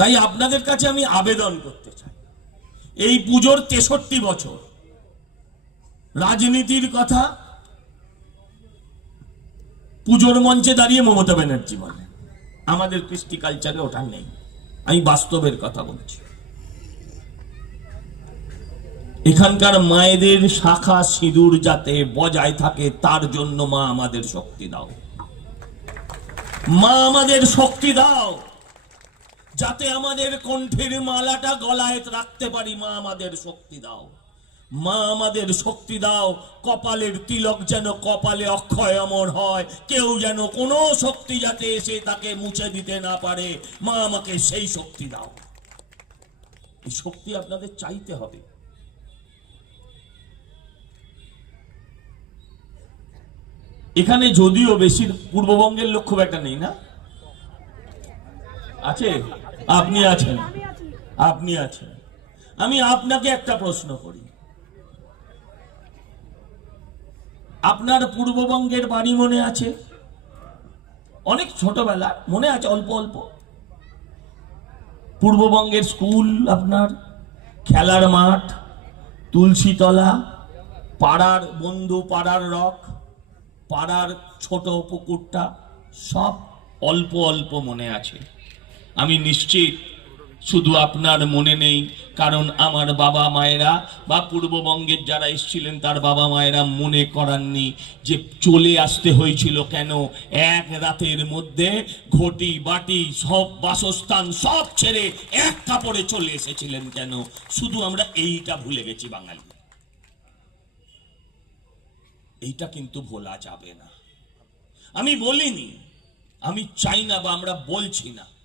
তাই আপনাদের কাছে আমি আবেদন করতে চাই। এই পুজোর তেষট্টি বছর। রাজনীতির কথা পুজোর মঞ্চে দাঁড়িয়ে মমতা ব্যানার্জি বলেন। আমাদের কৃষ্টি কালচারে ওটা নেই। আমি বাস্তবের কথা বলছি। এখানকার মায়েদের শাখা সিঁদুর যাতে বজায় থাকে, তার জন্য মা আমাদের শক্তি দাও। মা আমাদের শক্তি দাও। যাতে আমাদের কণ্ঠের মালাটা গলায় রাখতে পারি, মা আমাদের শক্তি দাও। মা আমাদের শক্তি দাও, কপালের তিলক যেন কপালে অক্ষয় অমর হয়। কেউ যেন কোনো শক্তি যাতে এসে তাকে মুছে দিতে না পারে, মা আমাকে সেই শক্তি দাও। এই শক্তি আপনাদের চাইতে হবে। এখানে যদিও বেশি পূর্ববঙ্গের লোক খুব একটা নেই না? আছে? আপনি আছেন। আপনি আছেন। আমি আপনাকে একটা প্রশ্ন করি। আপনার পূর্ববঙ্গের বাড়ি মনে আছে? অনেক ছোটবেলা, মনে আছে অল্প অল্প? পূর্ববঙ্গের স্কুল আপনার, খেলার মাঠ, তুলসীতলা, পাড়ার বন্ধু, পাড়ার রক, পাড়ার ছোট পুকুরটা, সব অল্প অল্প মনে আছে। আমি নিশ্চিত, শুধু আপনার মনে নেই, কারণ আমার বাবা মায়েরা বা পূর্ববঙ্গের যারা এসেছিলেন, তার বাবা মায়েরা মনে করাননি যে চলে আসতে হয়েছিল কেন। এক রাতের মধ্যে ঘটি, বাটি, সব বাসস্থান, সব ছেড়ে এক কাপড়ে চলে এসেছিলেন কেন? শুধু আমরা এইটা ভুলে গেছি, বাঙালি। এইটা কিন্তু ভোলা যাবে না। আমি বলিনি, আমি চাই না বা আমরা বলছি না।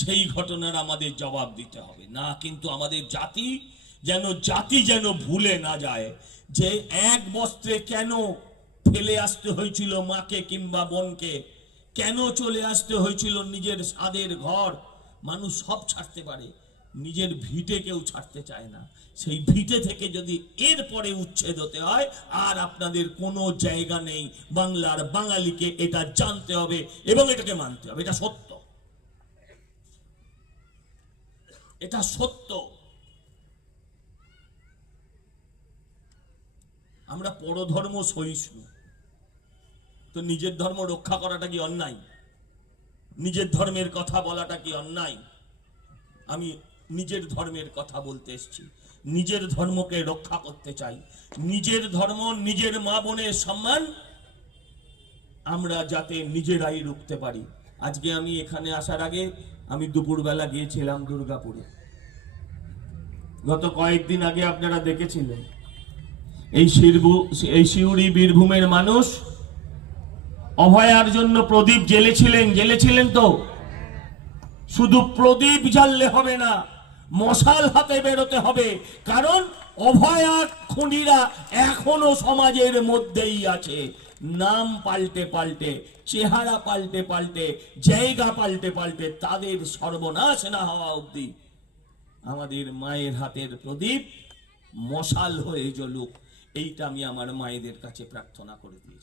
সেই ঘটনার আমাদের জবাব দিতে হবে। না, কিন্তু আমাদের জাতি যেন জাতি যেন ভুলে না যায় যে এক বস্ত্রে কেন ফেলে আসতে হয়েছিল মাকে কিংবা বোনকে? কেন চলে আসতে হয়েছিল নিজের স্বাদের ঘর? মানুষ সব ছাড়তে পারে, নিজের ভিটে কেউ ছাড়তে চায় না। সেই ভিটে থেকে যদি এরপরে উচ্ছেদ হতে হয়, আর আপনাদের কোনো জায়গা নেই। বাংলার বাঙালিকে এটা জানতে হবে এবং এটাকে মানতে হবে। এটা সত্য। এটা সত্য। আমরা পরধর্ম সহিষ্ণু। তো নিজের ধর্ম রক্ষা করাটা কি অন্যায়? নিজের ধর্মের কথা বলাটা কি অন্যায়? আমি নিজের ধর্মের কথা বলতে এসেছি। নিজের ধর্মকে রক্ষা করতে চাই। নিজের ধর্ম, নিজের মা বোনের সম্মান আমরা যাতে নিজেরাই রুখতে পারি। আজকে আমি এখানে আসার আগে আমি দুপুরবেলা গিয়েছিলাম দুর্গাপুরে। গত কয়েকদিন আগে আপনারা দেখেছিলেন। এই শিরবু, এই শিউরি বীরভূমের মানুষ অভয়ার জন্য প্রদীপ জ্বেলেছিলেন জ্বেলেছিলেন তো? শুধু প্রদীপ জ্বাললে হবে না, মশাল হাতে বেরোতে হবে। কারণ অভয়ার খুনিরা এখনও সমাজের মধ্যেই আছে। নাম পাল্টে পাল্টে, চেহারা পাল্টে পাল্টে, জায়গা পাল্টে পাল্টে তাদের সর্বনাশ না হওয়া অব্দি আমাদের মায়ের হাতের প্রদীপ মশাল হয়ে জ্বলুক। এইটা আমি আমার মায়েদের কাছে প্রার্থনা করে দিয়ে